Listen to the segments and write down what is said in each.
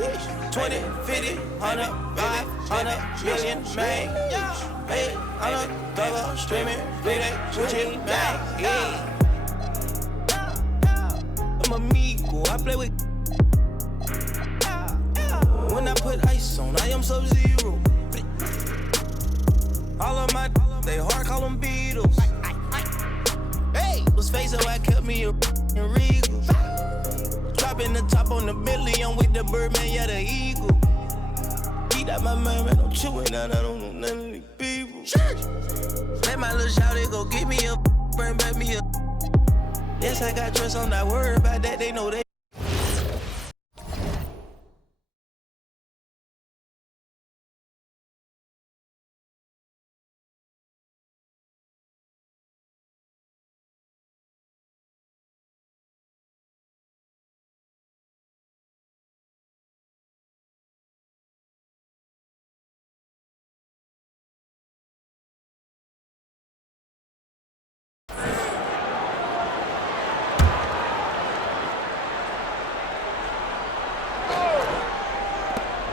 20, 50, 100, 500 million, man. 800, double, streaming, bleeding, switching, man. I'm amigo, I play with. When I put ice on, I am Sub-Zero. All of my, they hard call them Beatles. Hey, was face so I kept me in Regal. Dropping the top on the Bentley, I'm with the Birdman, yeah, the Eagle. Eat out my man, I'm chewing out, I don't know none of these people. Let my little shawty go get me a, bring back me a. Yes, I got trust, I'm not worried about that, they know they.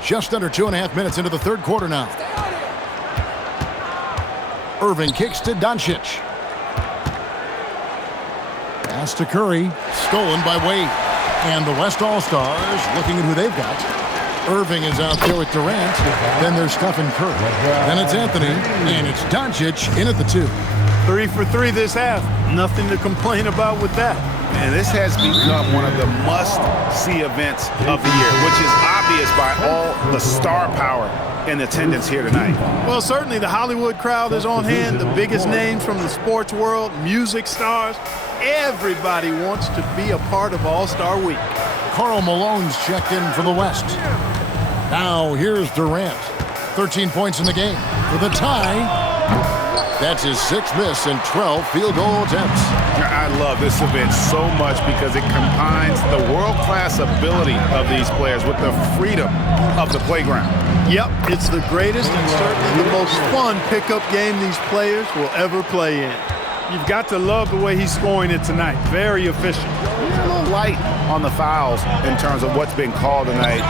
Just under 2.5 minutes into the third quarter now. Irving kicks to Doncic. Pass to Curry. Stolen by Wade. And the West All-Stars looking at who they've got. Irving is out there with Durant. Then there's Stephen Curry. Then it's Anthony. And it's Doncic in at the 2. 3 for 3 this half. Nothing to complain about with that. And this has become one of the must-see events of the year, which is obvious by all the star power in attendance here tonight. Well, certainly the Hollywood crowd is on hand, the biggest names from the sports world, music stars. Everybody wants to be a part of All-Star Week. Karl Malone's checked in for the West. Now here's Durant. 13 points in the game for the tie. That's his 6th miss and 12 field goal attempts. I love this event so much because it combines the world-class ability of these players with the freedom of the playground. Yep, it's the greatest and certainly the most fun pickup game these players will ever play in. You've got to love the way he's scoring it tonight. Very efficient. He's a little light on the fouls in terms of what's been called tonight,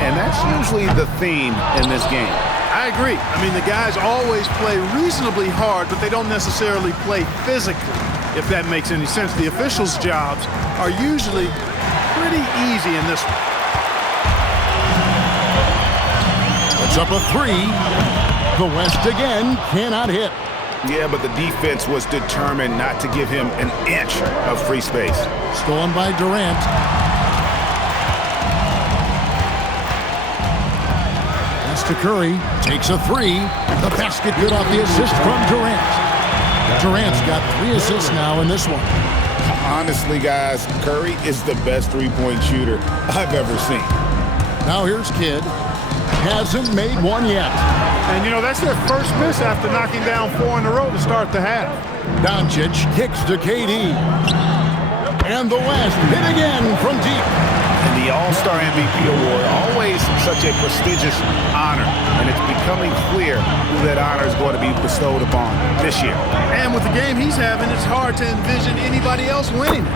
and that's usually the theme in this game. I agree. I mean, the guys always play reasonably hard, but they don't necessarily play physically, if that makes any sense. The officials' jobs are usually pretty easy in this one. It's up a 3. The West again cannot hit. Yeah, but the defense was determined not to give him an inch of free space. Stolen by Durant. To Curry, takes a 3. The basket good off the assist from Durant. Durant's got 3 assists now in this one. Honestly, guys, Curry is the best three-point shooter I've ever seen. Now here's Kidd. Hasn't made one yet. And, you know, that's their first miss after knocking down 4 in a row to start the half. Doncic kicks to KD. And the West hit again from deep. And the All-Star MVP award, always such a prestigious honor, and it's becoming clear who that honor is going to be bestowed upon this year. And with the game he's having, it's hard to envision anybody else winning.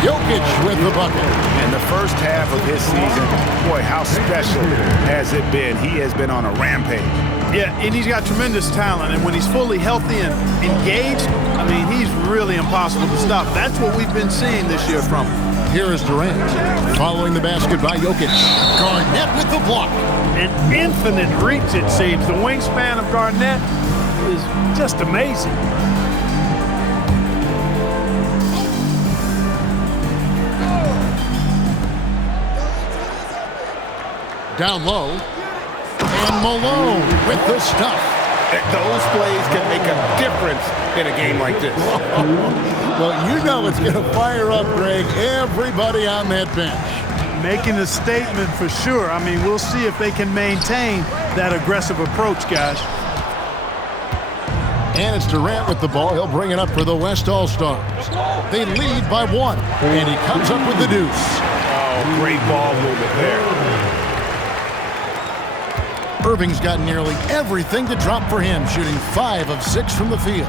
Jokic with the bucket. In the first half of his season, boy, how special has it been? He has been on a rampage. Yeah, and he's got tremendous talent, and when he's fully healthy and engaged, I mean, he's really impossible to stop. That's what we've been seeing this year from him. Here is Durant, following the basket by Jokic. Garnett with the block. An infinite reach, it seems. The wingspan of Garnett is just amazing. Down low. And Malone with the stuff. Those plays can make a difference in a game like this. Well, you know it's going to fire up, Greg, everybody on that bench. Making a statement for sure. I mean, we'll see if they can maintain that aggressive approach, guys. And it's Durant with the ball. He'll bring it up for the West All-Stars. They lead by 1, and he comes up with the deuce. Oh, great ball movement there. Irving's got nearly everything to drop for him, shooting 5 of 6 from the field.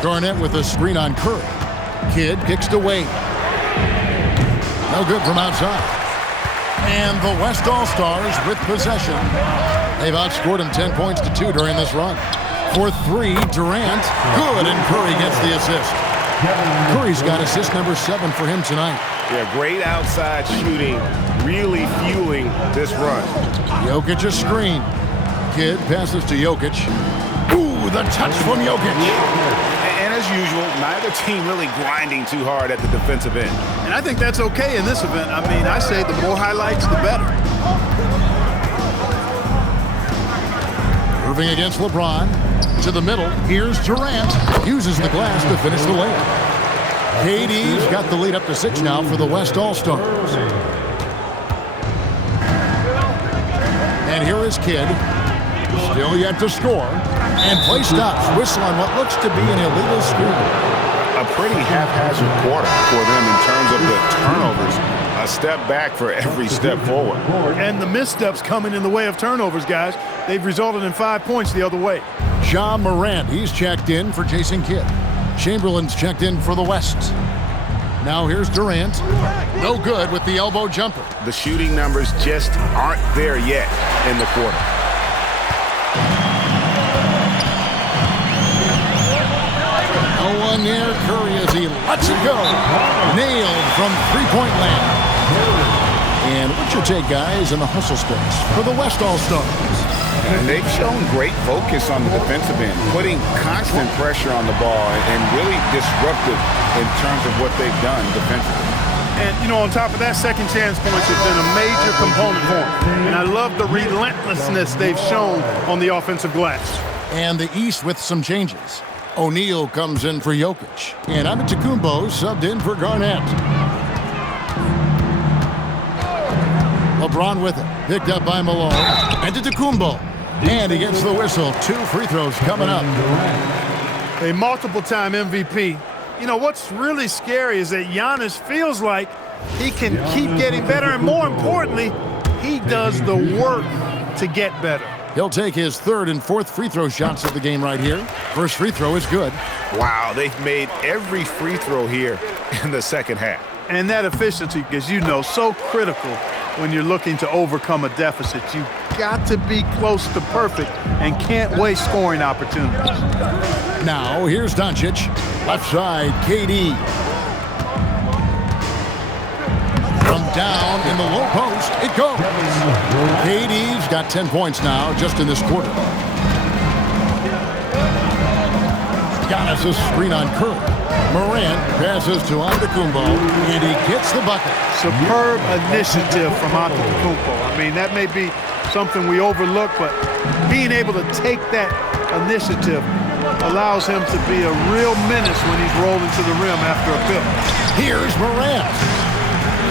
Garnett with a screen on Curry. Kidd kicks to Wade. No good from outside. And the West All-Stars with possession. They've outscored them 10 points to 2 during this run. For 3, Durant. Good, and Curry gets the assist. Curry's got assist number 7 for him tonight. Yeah, great outside shooting, really fueling this run. Jokic a screen. Kidd passes to Jokic. Ooh, the touch from Jokic. And as usual, neither team really grinding too hard at the defensive end. And I think that's okay in this event. I mean, I say the more highlights, the better. Irving against LeBron. To the middle. Here's Durant. Uses the glass to finish the layup. KD's got the lead up to 6 now for the West All-Stars. And here is Kidd. Still yet to score. And play stops. Whistle on what looks to be an illegal screen. A pretty haphazard quarter for them in terms of the turnovers. A step back for every step forward. And the missteps coming in the way of turnovers, guys. They've resulted in 5 points the other way. Ja Morant, he's checked in for Jason Kidd. Chamberlain's checked in for the West. Now here's Durant. No good with the elbow jumper. The shooting numbers just aren't there yet in the quarter. No one near Curry as he lets it go. Nailed from three-point land. And what's your take, guys, in the hustle space for the West All-Stars? And they've shown great focus on the defensive end, putting constant pressure on the ball and really disruptive in terms of what they've done defensively. And, you know, on top of that, second chance points have been a major component for them. And I love the relentlessness they've shown on the offensive glass. And the East with some changes. O'Neal comes in for Jokic. And Antetokounmpo subbed in for Garnett. LeBron with it. Picked up by Malone. Antetokounmpo. And he gets the whistle. 2 free throws coming up. A multiple-time MVP. You know, what's really scary is that Giannis feels like he can keep getting better. And more importantly, he does the work to get better. He'll take his 3rd and 4th free throw shots of the game right here. First free throw is good. Wow, they've made every free throw here in the second half. And that efficiency, as you know, so critical when you're looking to overcome a deficit. You've got to be close to perfect and can't waste scoring opportunities. Now, here's Doncic. Left side, KD. From down in the low post, it goes. KD's got 10 points now just in this quarter. Giannis a screen on Curry. Morant passes to Antetokounmpo, and he gets the bucket. Superb initiative from Antetokounmpo. I mean, that may be something we overlook, but being able to take that initiative allows him to be a real menace when he's rolling to the rim after a build. Here's Morant.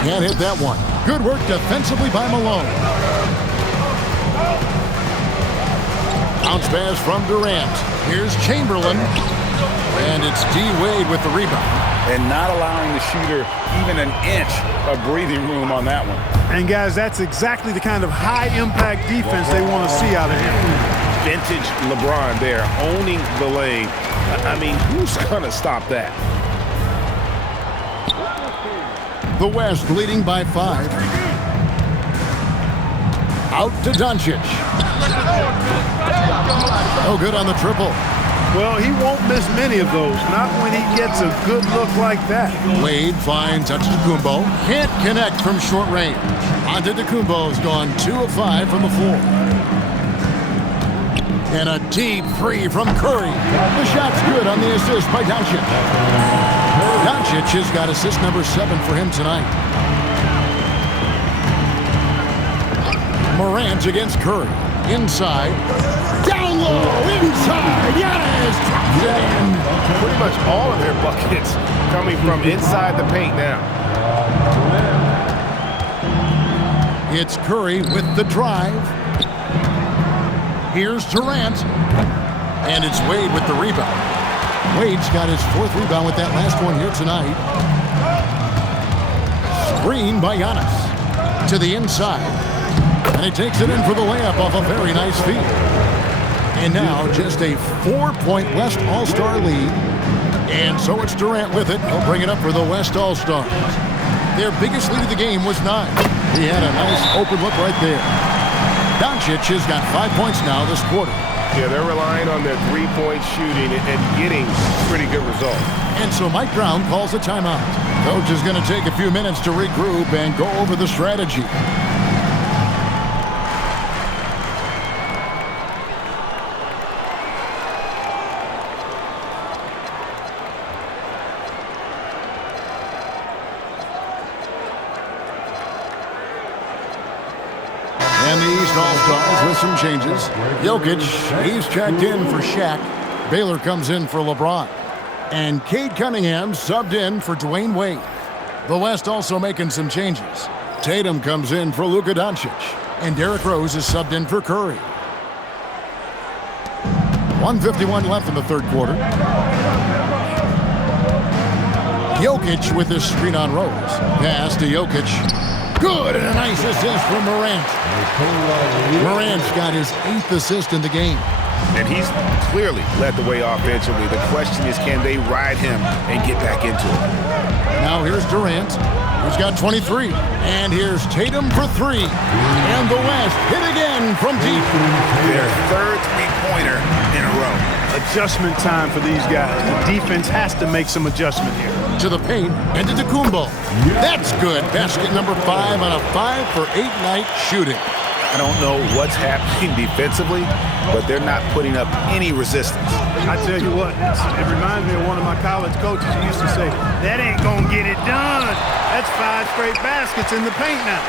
Can't hit that one. Good work defensively by Malone. Bounce pass from Durant. Here's Chamberlain. And it's D. Wade with the rebound. And not allowing the shooter even an inch of breathing room on that one. And, guys, that's exactly the kind of high-impact defense they want to see out of him. Vintage LeBron there, owning the lane. I mean, who's going to stop that? The West leading by 5. Out to Doncic. Oh, good on the triple. Well, he won't miss many of those, not when he gets a good look like that. Wade finds Antetokounmpo. Can't connect from short range. Antetokounmpo's gone 2 of 5 from the floor. And a deep 3 from Curry. The shot's good on the assist by Doncic. Doncic has got assist number 7 for him tonight. Morant against Curry. Inside. Down low. Inside. Yes. Drops it in. Pretty much all of their buckets coming from inside the paint now. It's Curry with the drive. Here's Durant. And it's Wade with the rebound. Wade's got his 4th rebound with that last one here tonight. Screen by Giannis. To the inside. And he takes it in for the layup off a very nice feed. And now just a 4-point West All-Star lead. And so it's Durant with it. He'll bring it up for the West All-Stars. Their biggest lead of the game was 9. He had a nice open look right there. Doncic has got 5 points now this quarter. Yeah, they're relying on their three-point shooting and getting pretty good results. And so Mike Brown calls a timeout. Coach is going to take a few minutes to regroup and go over the strategy. And the East All-Stars with some changes. Jokic, he's checked in for Shaq. Baylor comes in for LeBron. And Cade Cunningham subbed in for Dwayne Wade. The West also making some changes. Tatum comes in for Luka Doncic. And Derrick Rose is subbed in for Curry. 1:51 left in the third quarter. Jokic with his screen on Rose. Pass to Jokic. Good, and a nice assist from Morant. Morant's got his 8th assist in the game. And he's clearly led the way offensively. The question is, can they ride him and get back into it? Now here's Durant, who's got 23. And here's Tatum for 3. And the West hit again from deep. Their third three-pointer in a row. Adjustment time for these guys. The defense has to make some adjustment here. To the paint and to Kumbo. That's good. Basket number 5 on a 5-for-8 night shooting. I don't know what's happening defensively, but they're not putting up any resistance. I tell you what, it reminds me of one of my college coaches who used to say, that ain't gonna get it done. That's 5 straight baskets in the paint now.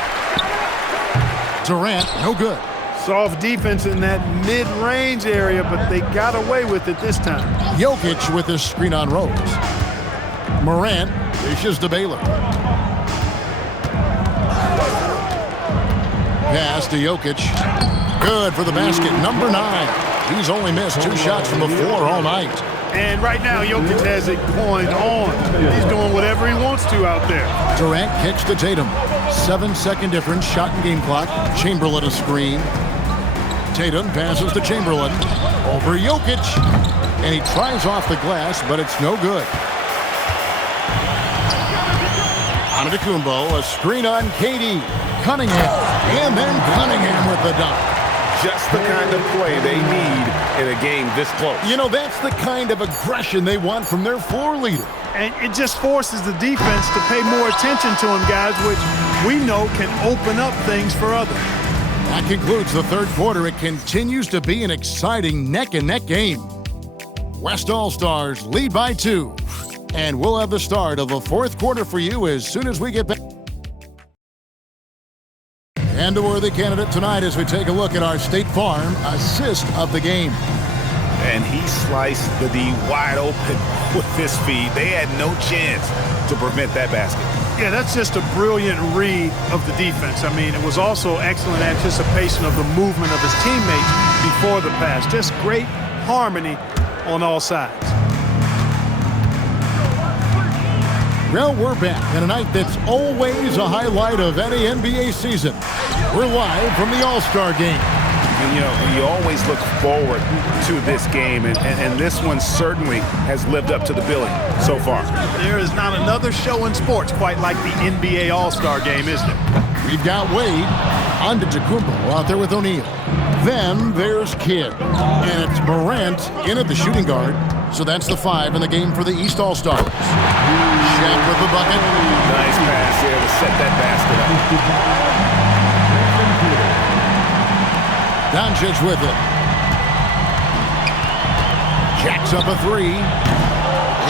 Durant, no good. Soft defense in that mid-range area, but they got away with it this time. Jokic with his screen on Rose. Morant dishes to Baylor. Pass to Jokic. Good for the basket, number 9. He's only missed 2 shots from the floor all night. And right now, Jokic has it going on. He's doing whatever he wants to out there. Durant kicks to Tatum. 7-second difference, shot and game clock. Chamberlain a screen. Tatum passes to Chamberlain. Over Jokic. And he tries off the glass, but it's no good. Antetokounmpo, a screen on KD. Cunningham, and then Cunningham with the dunk. Just the kind of play they need in a game this close. You know, that's the kind of aggression they want from their floor leader. And it just forces the defense to pay more attention to him, guys, which we know can open up things for others. That concludes the third quarter. It continues to be an exciting neck-and-neck game. West All-Stars lead by 2. And we'll have the start of the fourth quarter for you as soon as we get back. And a worthy candidate tonight as we take a look at our State Farm assist of the game. And he sliced the D wide open with his feed. They had no chance to prevent that basket. Yeah, that's just a brilliant read of the defense. I mean, it was also excellent anticipation of the movement of his teammates before the pass. Just great harmony on all sides. Well, we're back in a night that's always a highlight of any NBA season. We're live from the All-Star game. And, you know, you always look forward to this game, and this one certainly has lived up to the billing so far. There is not another show in sports quite like the NBA All-Star game, is there? We've got Wade, Antetokounmpo out there with O'Neal. Then there's Kidd, and it's Morant in at the shooting guard. So that's the 5 in the game for the East All-Stars. Shaq with the bucket. Nice pass there to set that basket up. Doncic with it. Jacks up a 3.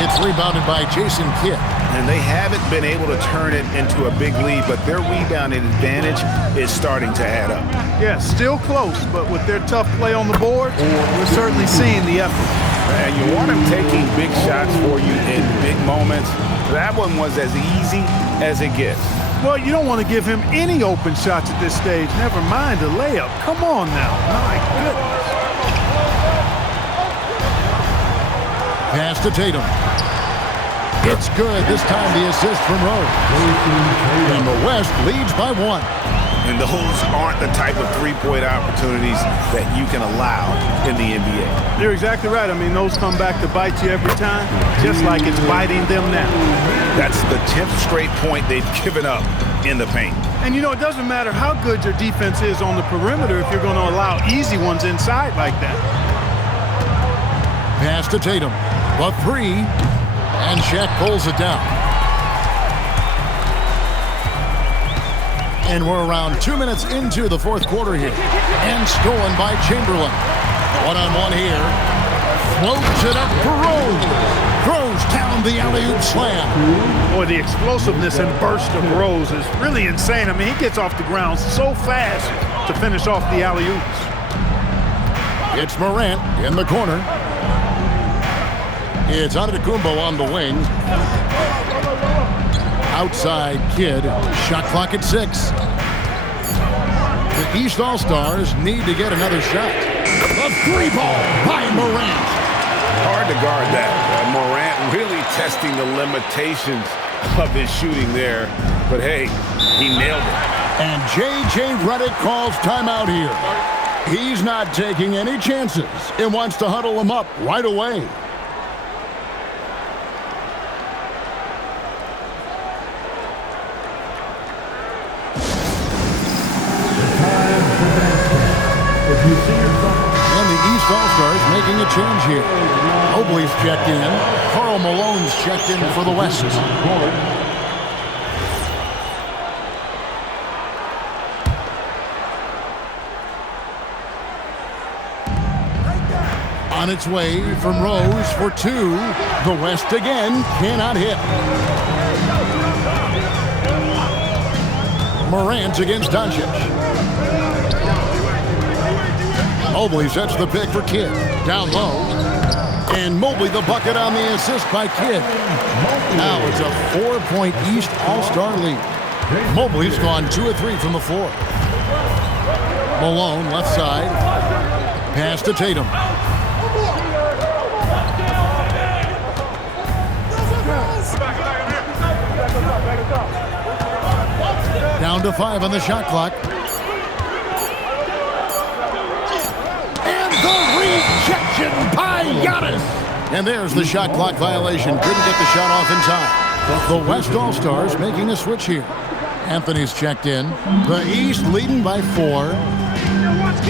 It's rebounded by Jason Kidd. And they haven't been able to turn it into a big lead, but their rebounding advantage is starting to add up. Yeah, still close, but with their tough play on the board, we're certainly seeing the effort. And you want him taking big shots for you in big moments. That one was as easy as it gets. Well, you don't want to give him any open shots at this stage. Never mind a layup. Come on now. My goodness. Pass to Tatum. It's good. This time the assist from Rose. And the West leads by 1. And those aren't the type of three-point opportunities that you can allow in the NBA. You're exactly right. I mean, those come back to bite you every time, just like it's biting them now. That's the 10th straight point they've given up in the paint. And, you know, it doesn't matter how good your defense is on the perimeter if you're going to allow easy ones inside like that. Pass to Tatum. A three. And Shaq pulls it down. And we're around 2 minutes into the fourth quarter here. And stolen by Chamberlain. One-on-one here. Floats it up for Rose. Throws down the alley-oop slam. Boy, the explosiveness and burst of Rose is really insane. I mean, he gets off the ground so fast to finish off the alley-oops. It's Morant in the corner. It's Antetokounmpo on the wing. Outside Kidd. Shot clock at 6. The East All-Stars need to get another shot. A three ball by Morant. Hard to guard that. Morant really testing the limitations of his shooting there. But hey, he nailed it. And J.J. Redick calls timeout here. He's not taking any chances and wants to huddle them up right away. And the East All-Stars making a change here. Mobley's checked in. Karl Malone's checked in for the West. On its way from Rose for two. The West again cannot hit. Morant against Doncic. Mobley sets the pick for Kidd. Down low. And Mobley the bucket on the assist by Kidd. Now it's a 4-point East All-Star lead. Mobley's gone 2 of 3 from the floor. Malone left side. Pass to Tatum. Down to 5 on the shot clock. And the rejection by Giannis. And there's the shot clock violation. Couldn't get the shot off in time. The West All-Stars making a switch here. Anthony's checked in. The East leading by 4.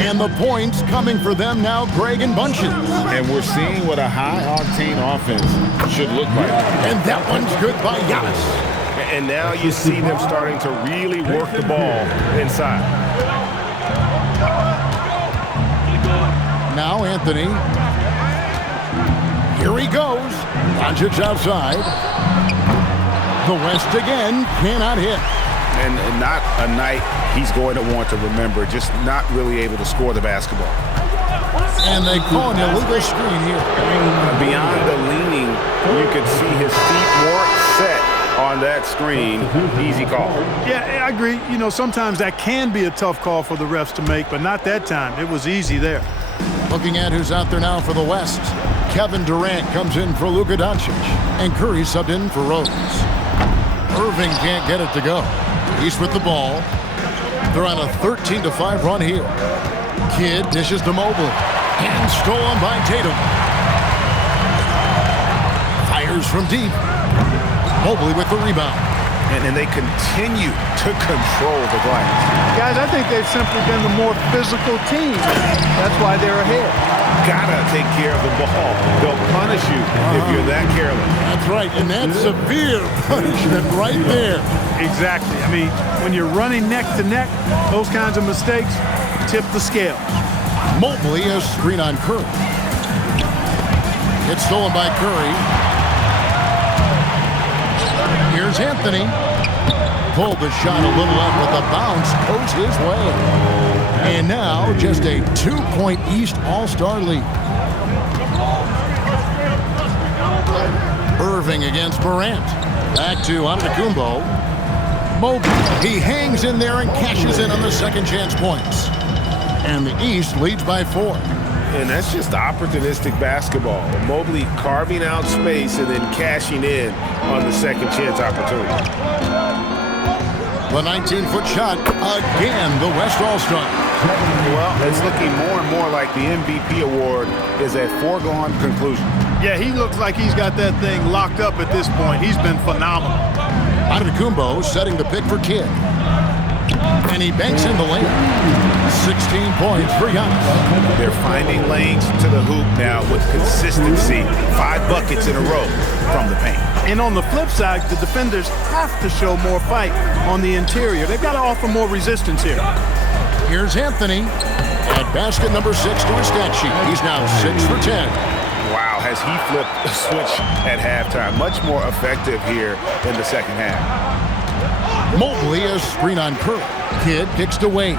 And the points coming for them now, Greg and Bunches. And we're seeing what a high-octane offense should look like. And that one's good by Giannis. And now you see them starting to really work the ball inside. Now Anthony. Here he goes. Doncic outside. The West again cannot hit. And not a night he's going to want to remember, just not really able to score the basketball. And they call an illegal screen here. Beyond the leaning, you could see his feet weren't set on that screen. Easy call. Yeah, I agree. You know, sometimes that can be a tough call for the refs to make, but not that time. It was easy there. Looking at who's out there now for the West. Kevin Durant comes in for Luka Doncic. And Curry subbed in for Rose. Irving can't get it to go. East with the ball. They're on a 13-5 run here. Kidd dishes to Mobley. And stolen by Tatum. Fires from deep. Mobley with the rebound. And they continue to control the glass. Guys, I think they've simply been the more physical team. That's why they're ahead. Gotta take care of the ball. They'll punish you if you're that careless. That's right, and that's severe punishment right there. Exactly. I mean, when you're running neck to neck, those kinds of mistakes tip the scale. Mobley has screen on Curry. It's stolen by Curry. Here's Anthony. Pulled the shot a little up, but the bounce goes his way. And now just a 2-point East All-Star lead. Irving against Morant. Back to Antetokounmpo. Mobley. He hangs in there and cashes in on the second chance points. And the East leads by 4. And that's just opportunistic basketball. Mobley carving out space and then cashing in on the second chance opportunity. The 19-foot shot, again, the West All-Star. Well, it's looking more and more like the MVP award is a foregone conclusion. Yeah, he looks like he's got that thing locked up at this point. He's been phenomenal. Antetokounmpo setting the pick for Kidd. And he banks in the layup. 16 points for Giannis. They're finding lanes to the hoop now with consistency. 5 buckets in a row from the paint. And on the flip side, the defenders have to show more fight on the interior. They've got to offer more resistance here. Here's Anthony at basket number 6 to his stat sheet. He's now 6 for 10. Wow, has he flipped the switch at halftime. Much more effective here in the second half. Mobley a screen on Curry. Kidd kicks to Wade.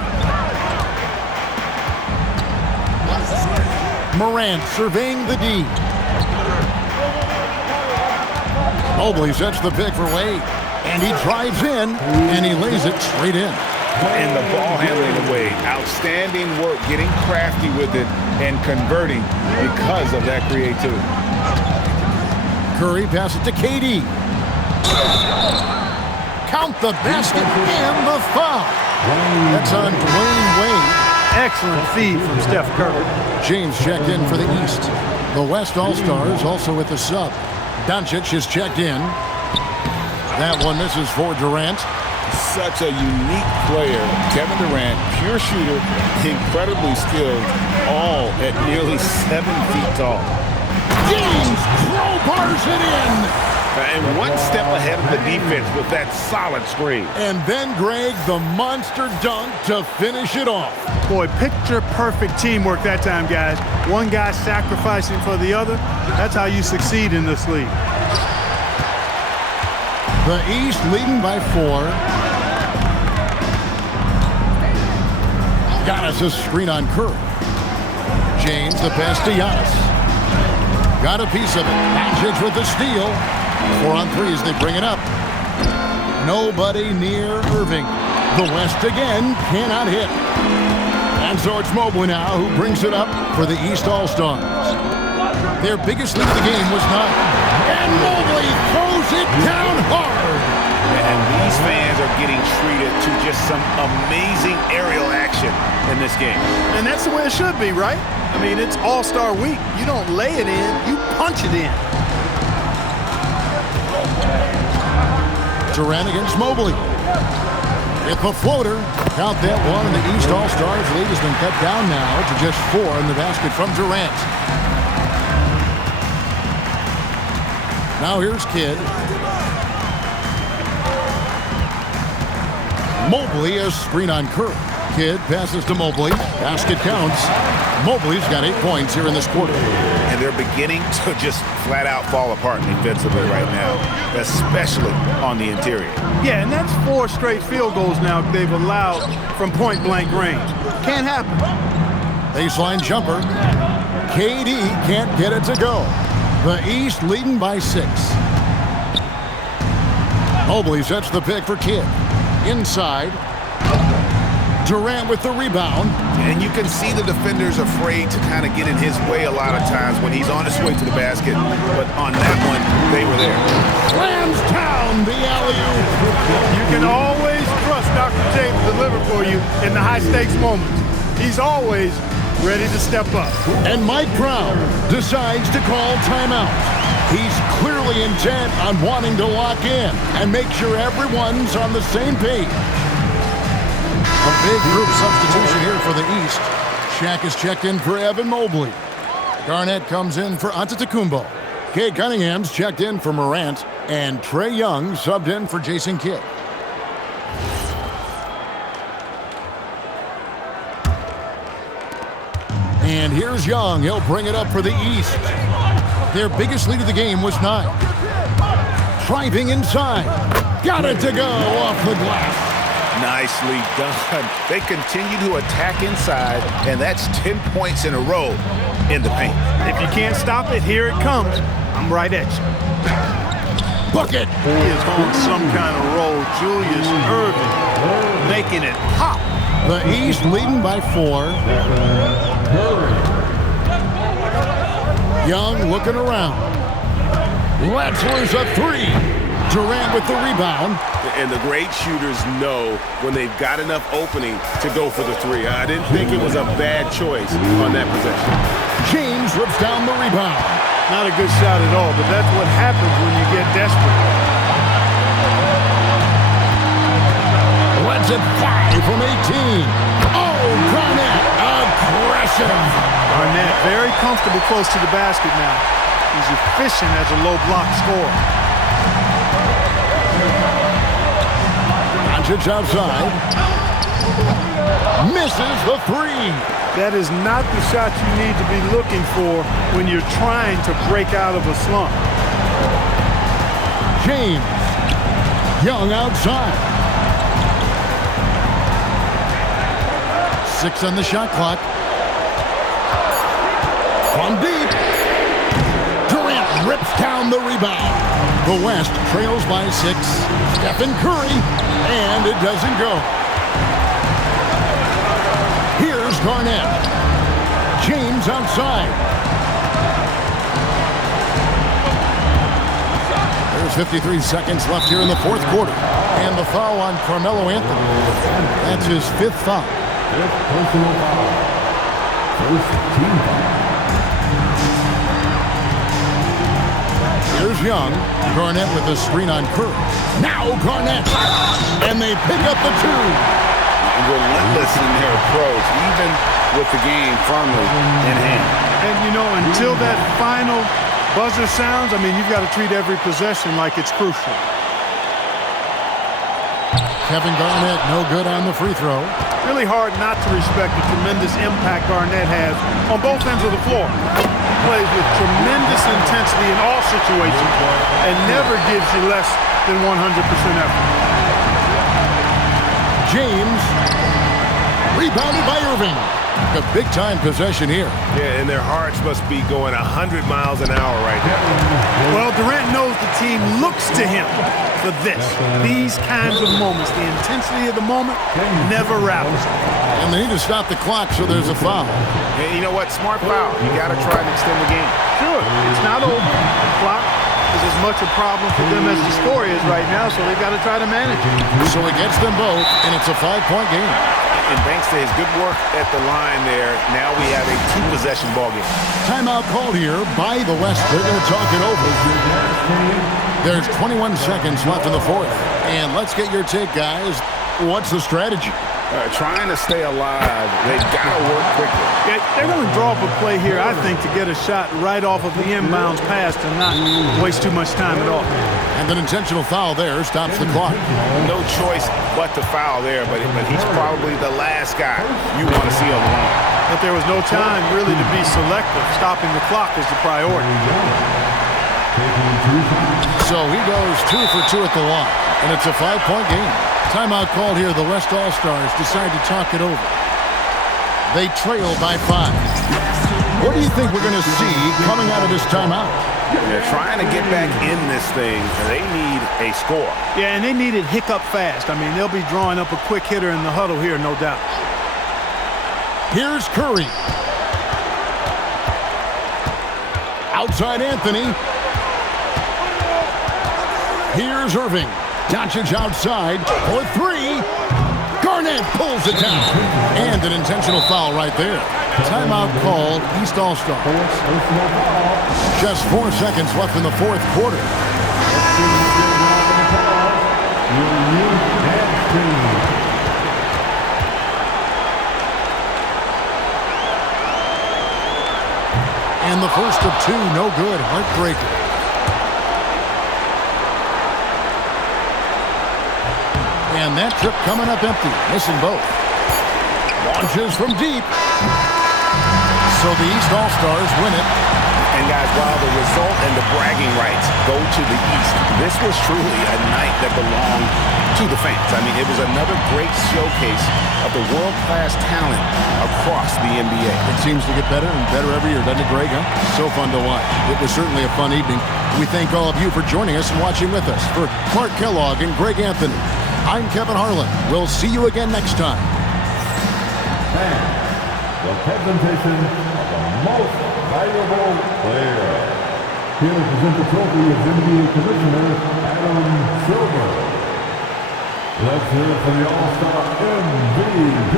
Morant surveying the D. Mobley sets the pick for Wade. And he drives in, and he lays it straight in. And the ball handling away. Outstanding work, getting crafty with it and converting because of that creativity. Curry passes to KD. Count the basket and the foul. That's on Dwayne Wade. Excellent feed from Steph Curry. James checked in for the East. The West All-Stars also with the sub. Doncic is checked in. That one misses for Durant. Such a unique player. Kevin Durant, pure shooter, incredibly skilled, all at nearly 7 feet tall. James crowbars it in. And one step ahead of the defense with that solid screen. And then Greg, the monster dunk to finish it off. Boy, picture-perfect teamwork that time, guys. One guy sacrificing for the other. That's how you succeed in this league. The East leading by 4. Giannis a screen on Curry. James the pass to Giannis. Got a piece of it. Doncic with the steal. 4 on 3 as they bring it up. Nobody near Irving. The West again cannot hit. And so it's Mobley now who brings it up for the East All-Stars. Their biggest lead of the game was 9. And Mobley throws it down hard. And these fans are getting treated to just some amazing aerial action in this game. And that's the way it should be, right? I mean, it's All-Star Week. You don't lay it in, you punch it in. Durant against Mobley. With the floater. Count that one, and the East All-Stars lead has been cut down now to just 4 in the basket from Durant. Now here's Kidd. Mobley a screen on Curry. Kidd passes to Mobley. Basket counts. Mobley's got 8 points here in this quarter. And they're beginning to just flat out fall apart defensively right now, especially on the interior. Yeah, and that's 4 straight field goals now they've allowed from point-blank range. Can't happen. Baseline jumper. KD can't get it to go. The East leading by 6. Mobley sets the pick for Kidd. Inside. Durant with the rebound. And you can see the defenders afraid to kind of get in his way a lot of times when he's on his way to the basket. But on that one, they were there. Slams down the alley-oop. You can always trust Dr. J to deliver for you in the high-stakes moments. He's always ready to step up. And Mike Brown decides to call timeout. He's clearly intent on wanting to lock in and make sure everyone's on the same page. A big group substitution here for the East. Shaq is checked in for Evan Mobley. Garnett comes in for Antetokounmpo. Cade Cunningham's checked in for Morant. And Trae Young subbed in for Jason Kidd. And here's Young. He'll bring it up for the East. Their biggest lead of the game was 9. Driving inside. Got it to go off the glass. Nicely done. They continue to attack inside, and that's 10 points in a row in the paint. If you can't stop it, here it comes. I'm right at you. Bucket. He is on some kind of roll. Julius Irving making it pop. The East leading by 4. Young looking around. Lets loose a 3. Durant with the rebound. And the great shooters know when they've got enough opening to go for the 3. I didn't think it was a bad choice on that possession. James rips down the rebound. Not a good shot at all, but that's what happens when you get desperate. Let's it 5 from 18. Oh, Garnett, aggressive. Garnett very comfortable close to the basket now. He's efficient as a low block scorer. Doncic outside. Misses the 3. That is not the shot you need to be looking for when you're trying to break out of a slump. James. Young outside. 6 on the shot clock. From deep. Durant rips down the rebound. The West trails by 6. Stephen Curry. And it doesn't go. Here's Garnett. James outside. There's 53 seconds left here in the fourth quarter. And the foul on Carmelo Anthony. That's his 5th foul. 5th personal foul. First team foul. Here's Young. Garnett with a screen on Curry. Now Garnett. And they pick up the 2. Relentless in their approach, even with the game firmly in hand. And, you know, until that final buzzer sounds, I mean, you've got to treat every possession like it's crucial. Kevin Garnett, no good on the free throw. Really hard not to respect the tremendous impact Garnett has on both ends of the floor. He plays with tremendous intensity in all situations and never gives you less than 100% effort. James, rebounded by Irving. A big-time possession here. Yeah, and their hearts must be going 100 miles an hour right now. Well, Durant knows the team looks to him for this. These kinds of moments, the intensity of the moment, never rattles. And they need to stop the clock, so there's a foul. And you know what? Smart foul. You got to try and extend the game. Sure, it's not over. The clock is as much a problem for them as the score is right now, so they've got to try to manage it. So he gets them both, and it's a 5-point game. And thanks to his good work at the line there, now we have a 2-possession ball game. Timeout called here by the West. They're going to talk it over. There's 21 seconds left in the fourth. And let's get your take, guys. What's the strategy? Trying to stay alive, they've got to work quickly. Yeah, they're going to draw up a play here, I think, to get a shot right off of the inbounds pass and not waste too much time at all. And an intentional foul there stops the clock. No choice but to foul there, but he's probably the last guy you want to see on the line. But there was no time really to be selective. Stopping the clock is the priority. So he goes 2 for 2 at the line, and it's a 5-point game. Timeout called here. The West All-Stars decide to talk it over. They trail by 5. What do you think we're going to see coming out of this timeout? They're trying to get back in this thing, and they need a score. Yeah, and they need it hiccup fast. I mean, they'll be drawing up a quick hitter in the huddle here, no doubt. Here's Curry. Outside Anthony. Here's Irving. Doncic outside for 3. Garnett pulls it down. And an intentional foul right there. Timeout called East All-Stars. Just 4 seconds left in the fourth quarter. And the first of 2, no good. Heartbreaker. And that trip coming up empty, missing both. Launches from deep. So the East All-Stars win it. And guys, while the result and the bragging rights go to the East, this was truly a night that belonged to the fans. I mean, it was another great showcase of the world-class talent across the NBA. It seems to get better and better every year, doesn't it, Greg? Huh? So fun to watch. It was certainly a fun evening. We thank all of you for joining us and watching with us. For Clark Kellogg and Greg Anthony, I'm Kevin Harlan. We'll see you again next time. And the presentation of the most valuable player. Here to present the trophy is NBA Commissioner Adam Silver. Let's hear it for the All-Star MVP.